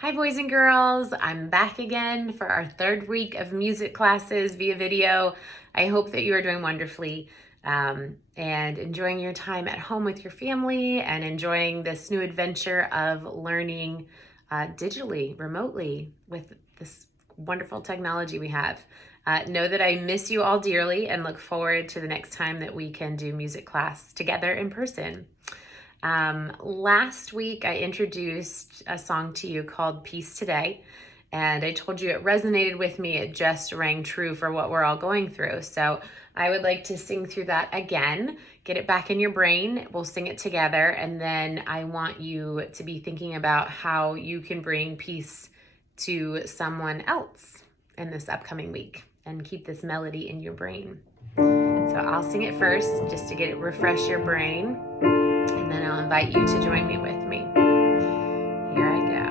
Hi boys and girls, I'm back again for our third week of music classes via video. I hope that you are doing wonderfully and enjoying your time at home with your family and enjoying this new adventure of learning digitally, remotely with this wonderful technology we have. Know that I miss you all dearly and look forward to the next time that we can do music class together in person. Last week, I introduced a song to you called Peace Today, and I told you it resonated with me. It just rang true for what we're all going through. So I would like to sing through that again, get it back in your brain. We'll sing it together, and then I want you to be thinking about how you can bring peace to someone else in this upcoming week and keep this melody in your brain. So I'll sing it first just to get it, refresh your brain. And then I'll invite you to join me with me. Here I go.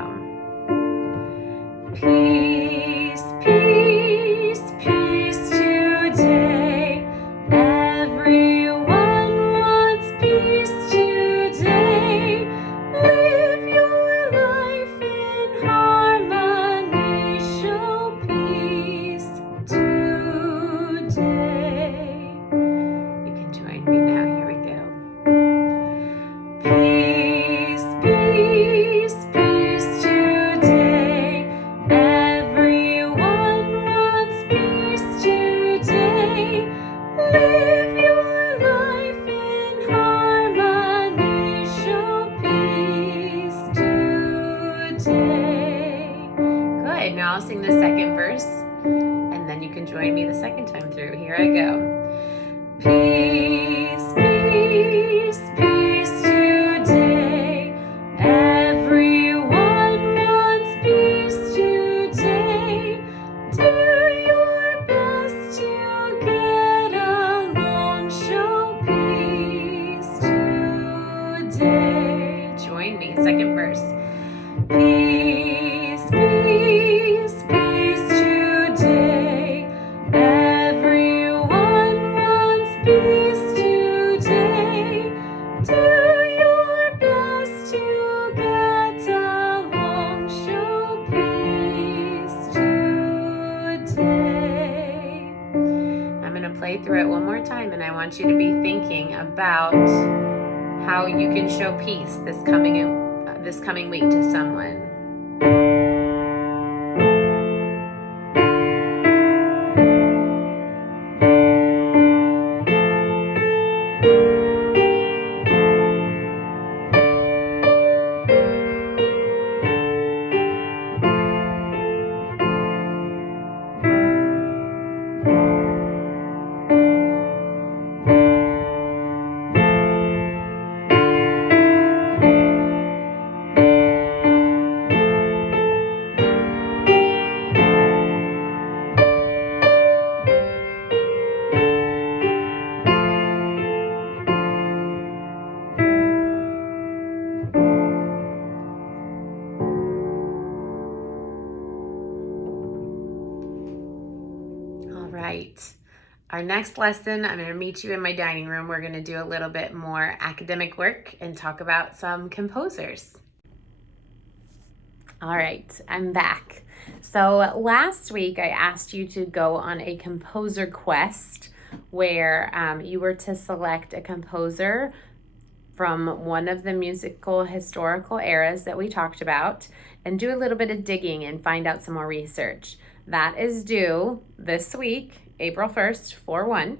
Peace, peace, peace today. Everyone wants peace today. Live your life in harmony. Show peace today. You can join me now. Here we go. Peace, peace, peace today. Everyone wants peace today. Live your life in harmony. Show peace today. Good. Now I'll sing the second verse, and then you can join me the second time through. Here I go. Peace, peace, peace today. Everyone wants peace today. Do your best to get along. Show peace today. Join me, second verse. Peace, peace, peace today. Everyone wants peace today. Do your best to get along. Show peace today. I'm going to play through it one more time, and I want you to be thinking about how you can show peace this coming week to someone. Right. Our next lesson, I'm going to meet you in my dining room. We're going to do a little bit more academic work and talk about some composers. All right, I'm back. So last week I asked you to go on a composer quest where you were to select a composer from one of the musical historical eras that we talked about and do a little bit of digging and find out some more research. That is due this week, April 1st, 4/1.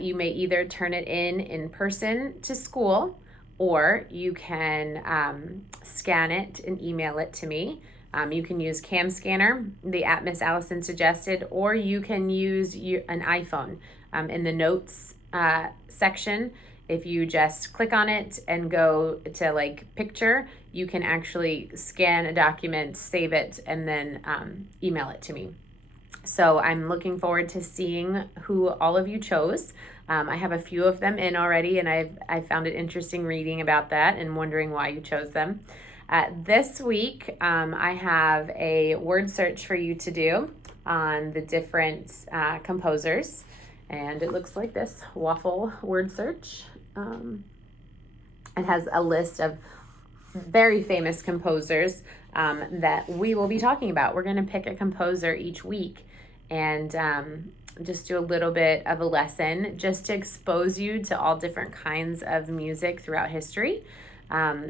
You may either turn it in person to school, or you can scan it and email it to me. You can use Cam Scanner, the app Miss Allison suggested, or you can use an iPhone. In the notes section, if you just click on it and go to like picture, you can actually scan a document, save it, and then email it to me. So I'm looking forward to seeing who all of you chose. I have a few of them in already, and I found it interesting reading about that and wondering why you chose them. This week, I have a word search for you to do on the different composers, and it looks like this, waffle word search. It has a list of very famous composers that we will be talking about. We're going to pick a composer each week and just do a little bit of a lesson just to expose you to all different kinds of music throughout history.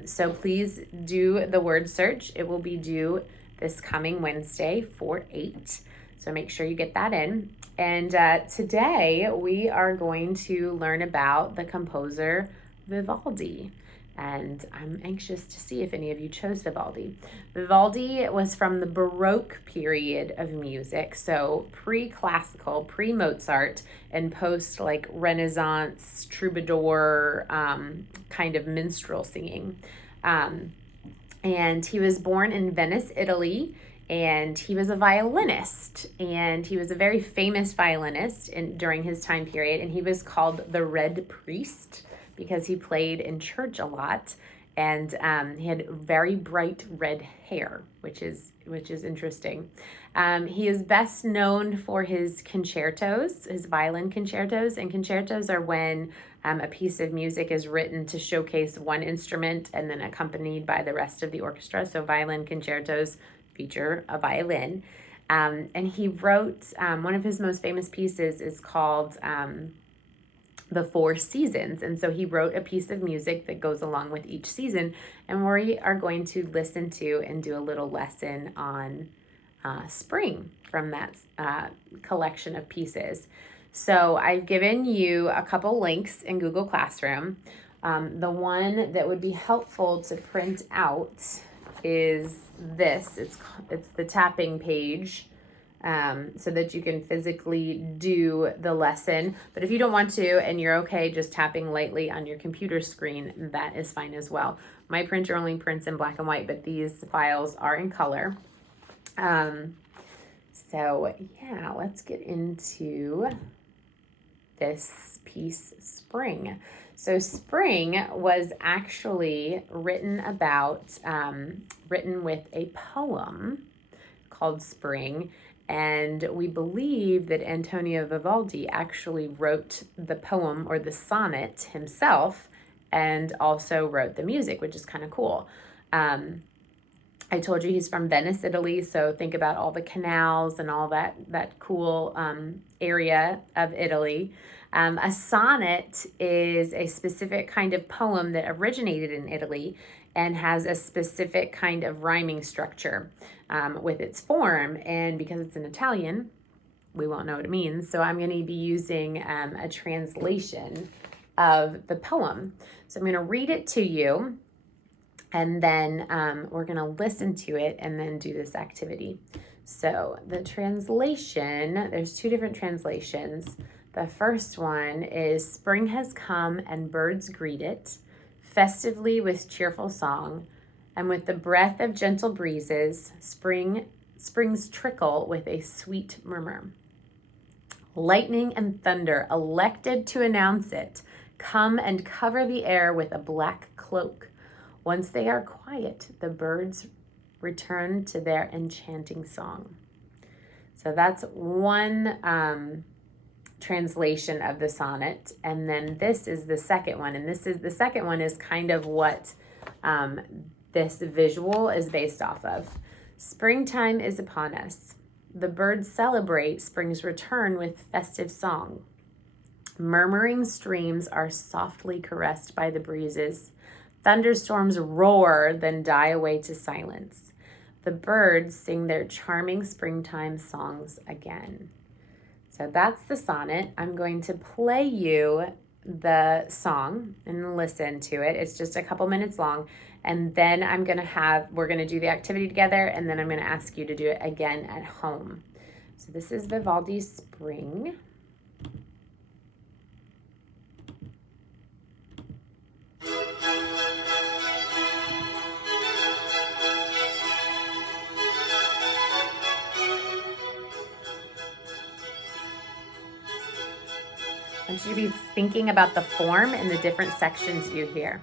So please do the word search. It will be due this coming Wednesday, 4/8. So make sure you get that in. And today we are going to learn about the composer Vivaldi. And I'm anxious to see if any of you chose Vivaldi. Vivaldi was from the Baroque period of music, so pre-classical, pre-Mozart, and post like Renaissance, troubadour kind of minstrel singing. And he was born in Venice, Italy, and he was a violinist, and he was a very famous violinist during his time period, and he was called the Red Priest because he played in church a lot, and he had very bright red hair, which is interesting. He is best known for his concertos, his violin concertos, and concertos are when a piece of music is written to showcase one instrument and then accompanied by the rest of the orchestra. So violin concertos feature a violin. And he wrote, one of his most famous pieces is called The Four Seasons. And so he wrote a piece of music that goes along with each season. And we are going to listen to and do a little lesson on spring from that collection of pieces. So I've given you a couple links in Google Classroom. The one that would be helpful to print out is this. It's the tapping page, so that you can physically do the lesson. But if you don't want to and you're okay just tapping lightly on your computer screen, that is fine as well. My printer only prints in black and white, but these files are in color. So yeah, let's get into this piece, Spring. So Spring was actually written with a poem called Spring, and we believe that Antonio Vivaldi actually wrote the poem or the sonnet himself and also wrote the music, which is kind of cool. I told you he's from Venice, Italy, so think about all the canals and all that cool area of Italy. A sonnet is a specific kind of poem that originated in Italy and has a specific kind of rhyming structure with its form. And because it's in Italian, we won't know what it means. So I'm going to be using a translation of the poem. So I'm going to read it to you, and then we're going to listen to it and then do this activity. So the translation, there's two different translations. The first one is, spring has come and birds greet it, festively with cheerful song, and with the breath of gentle breezes, springs trickle with a sweet murmur. Lightning and thunder, elected to announce it, come and cover the air with a black cloak. Once they are quiet, the birds return to their enchanting song. So that's one translation of the sonnet. And then this is the second one. And the second one is kind of what this visual is based off of. Springtime is upon us. The birds celebrate spring's return with festive song. Murmuring streams are softly caressed by the breezes. Thunderstorms roar, then die away to silence. The birds sing their charming springtime songs again. So that's the sonnet. I'm going to play you the song and listen to it. It's just a couple minutes long. And then we're going to do the activity together, and then I'm going to ask you to do it again at home. So this is Vivaldi's Spring. I want you to be thinking about the form and the different sections you hear.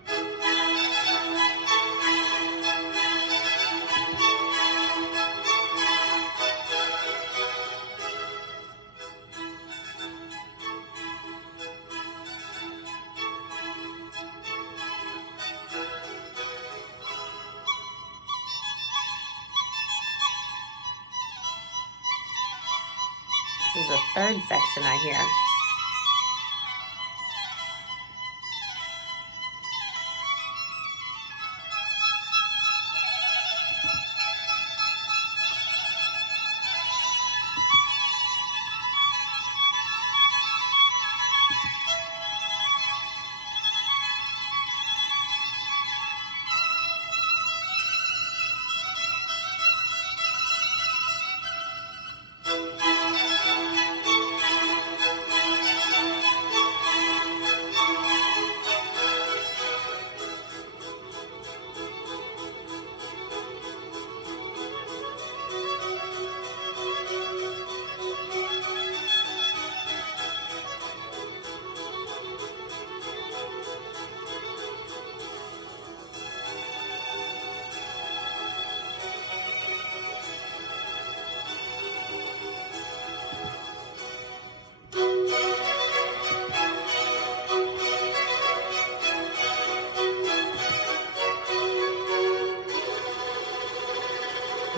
This is the third section I hear.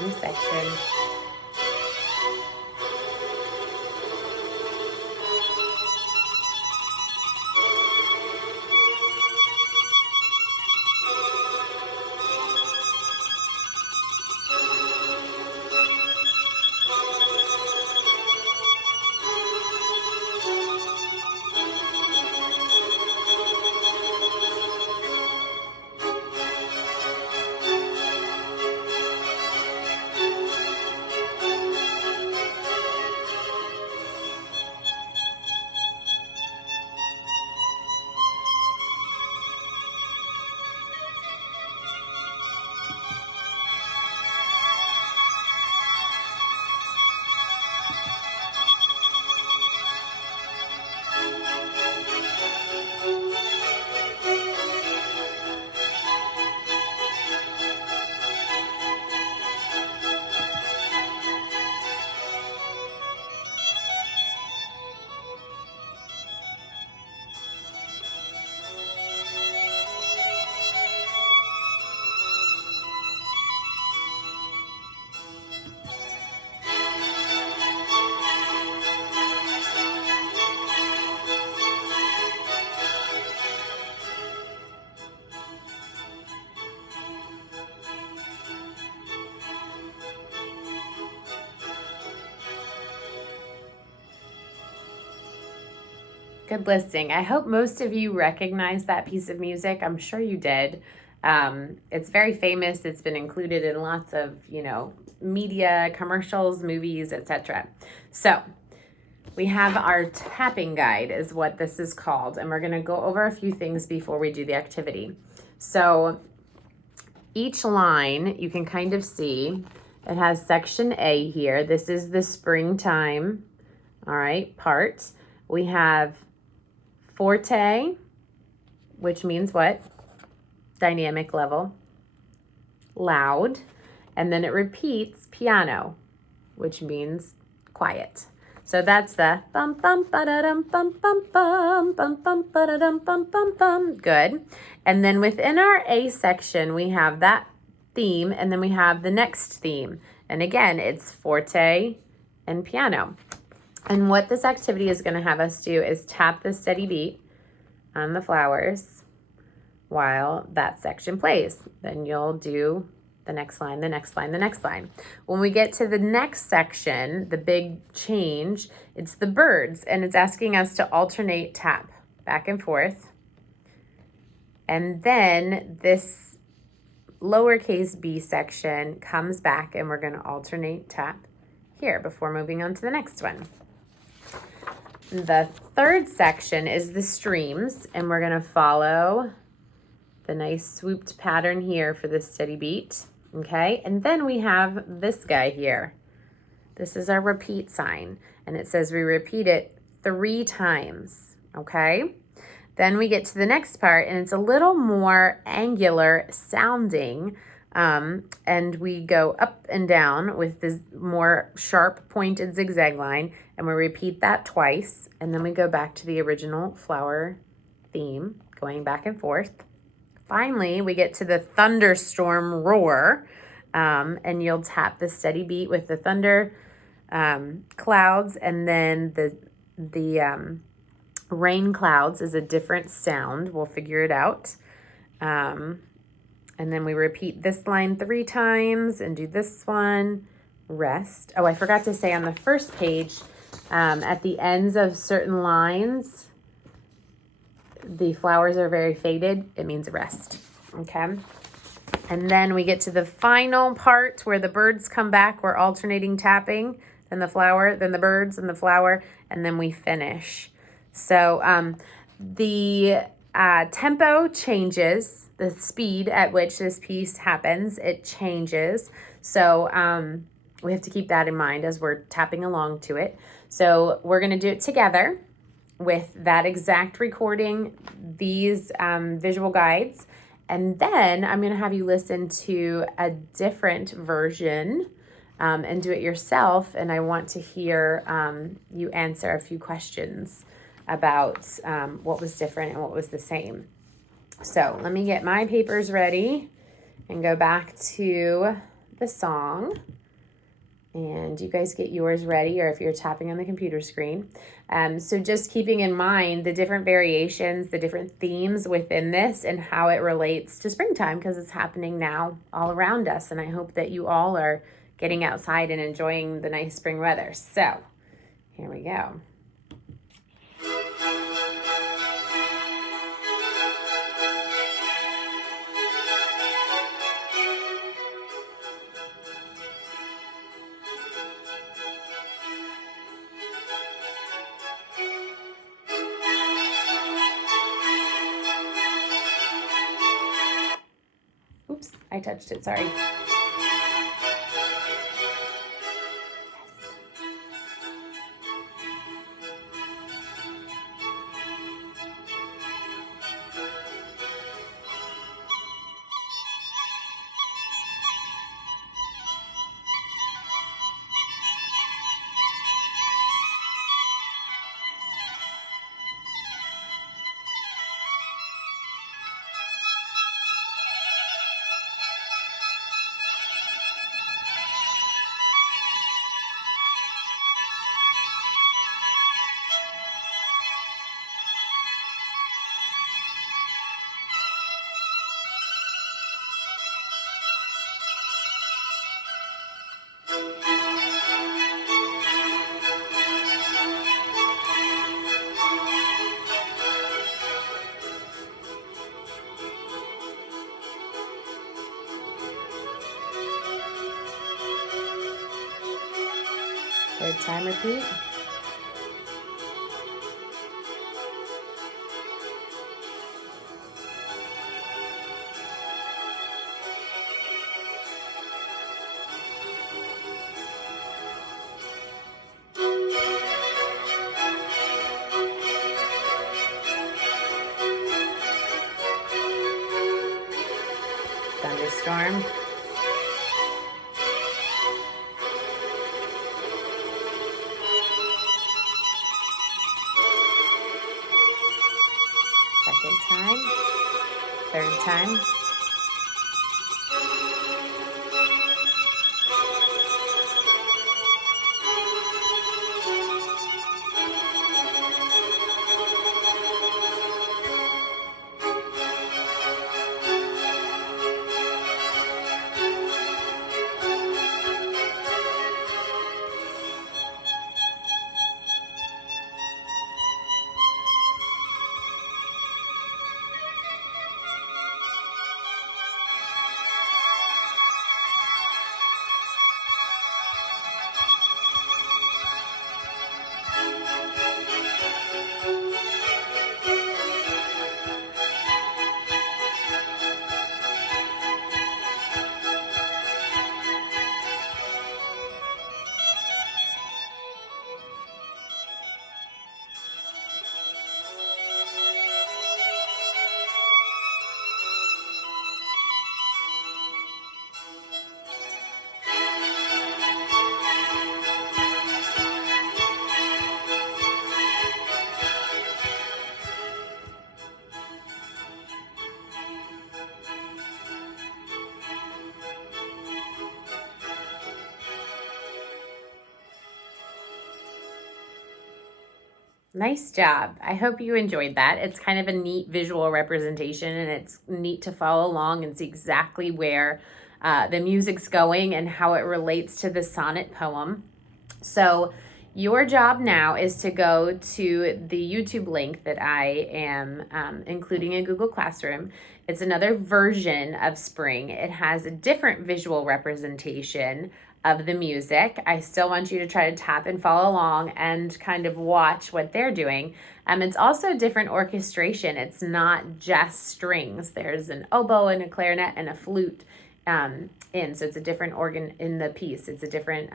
New section. Good listening. I hope most of you recognize that piece of music. I'm sure you did. It's very famous. It's been included in lots of, media, commercials, movies, etc. So we have our tapping guide is what this is called. And we're going to go over a few things before we do the activity. So each line you can kind of see, it has section A here. This is the springtime, all right, part. We have forte, which means what? Dynamic level. Loud. And then it repeats piano, which means quiet. So that's the bum bum ba-da-dum bum bum bum bum bum ba-da-dum bum bum bum. Good. And then within our A section, we have that theme, and then we have the next theme. And again, it's forte and piano. And what this activity is going to have us do is tap the steady beat on the flowers while that section plays. Then you'll do the next line, the next line, the next line. When we get to the next section, the big change, it's the birds, and it's asking us to alternate tap back and forth. And then this lowercase b section comes back, and we're going to alternate tap here before moving on to the next one. The third section is the streams, and we're going to follow the nice swooped pattern here for the steady beat, okay? And then we have this guy here. This is our repeat sign, and it says we repeat it 3 times, okay? Then we get to the next part, and it's a little more angular sounding, and we go up and down with this more sharp pointed zigzag line, and we repeat that twice, and then we go back to the original flower theme, going back and forth. Finally, we get to the thunderstorm roar, and you'll tap the steady beat with the thunder clouds, and then the rain clouds is a different sound. We'll figure it out. And then we repeat this line 3 times and do this one, rest. Oh, I forgot to say on the first page, at the ends of certain lines, the flowers are very faded. It means rest. Okay. And then we get to the final part where the birds come back. We're alternating tapping, then the flower, then the birds and the flower, and then we finish. So the tempo changes, the speed at which this piece happens, it changes. So we have to keep that in mind as we're tapping along to it. So we're going to do it together with that exact recording, these visual guides. And then I'm going to have you listen to a different version and do it yourself. And I want to hear you answer a few questions about what was different and what was the same. So let me get my papers ready and go back to the song. And you guys get yours ready, or if you're tapping on the computer screen. So just keeping in mind the different variations, the different themes within this and how it relates to springtime, because it's happening now all around us. And I hope that you all are getting outside and enjoying the nice spring weather. So here we go. Oops, I touched it, sorry. Third time repeat. Thunderstorm. Second time. Third time. Nice job. I hope you enjoyed that. It's kind of a neat visual representation, and it's neat to follow along and see exactly where the music's going and how it relates to the sonnet poem. So, your job now is to go to the YouTube link that I am including in Google Classroom. It's another version of Spring. It has a different visual representation of the music. I still want you to try to tap and follow along and kind of watch what they're doing. It's also a different orchestration. It's not just strings. There's an oboe and a clarinet and a flute so it's a different organ in the piece. It's a different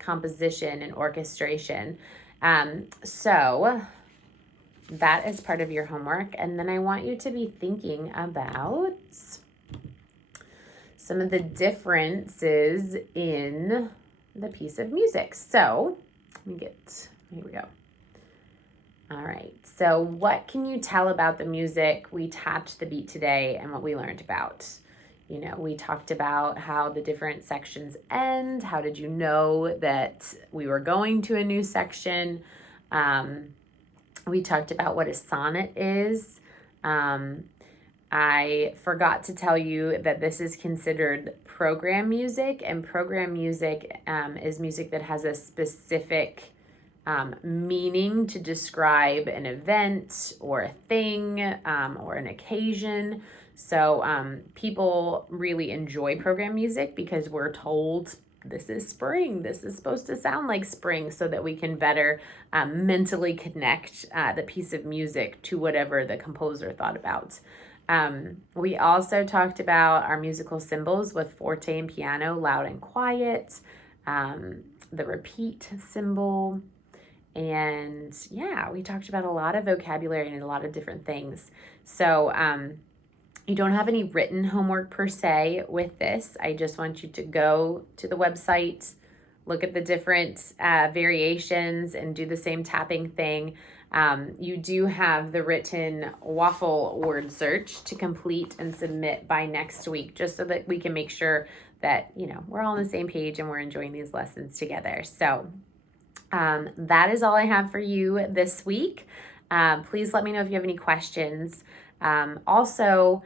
composition and orchestration. So that is part of your homework. And then I want you to be thinking about some of the differences in the piece of music. So here we go. All right. So what can you tell about the music? We tapped the beat today and what we learned about. We talked about how the different sections end. How did you know that we were going to a new section? We talked about what a sonnet is. I forgot to tell you that this is considered program music, and program music is music that has a specific meaning to describe an event or a thing or an occasion. So people really enjoy program music because we're told this is spring. This is supposed to sound like spring, so that we can better mentally connect the piece of music to whatever the composer thought about. We also talked about our musical symbols with forte and piano, loud and quiet, the repeat symbol. And yeah, we talked about a lot of vocabulary and a lot of different things. So you don't have any written homework per se with this. I just want you to go to the website, look at the different variations, and do the same tapping thing. You do have the written waffle word search to complete and submit by next week, just so that we can make sure that, we're all on the same page and we're enjoying these lessons together. So that is all I have for you this week. Please let me know if you have any questions. Also,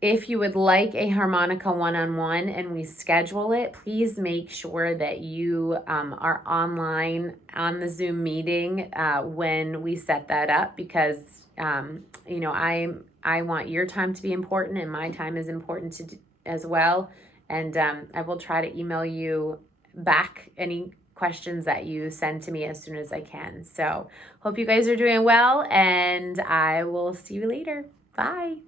if you would like a harmonica one-on-one and we schedule it, please make sure that you are online on the Zoom meeting when we set that up, because I want your time to be important, and my time is important as well. And I will try to email you back any questions that you send to me as soon as I can. So hope you guys are doing well, and I will see you later. Bye.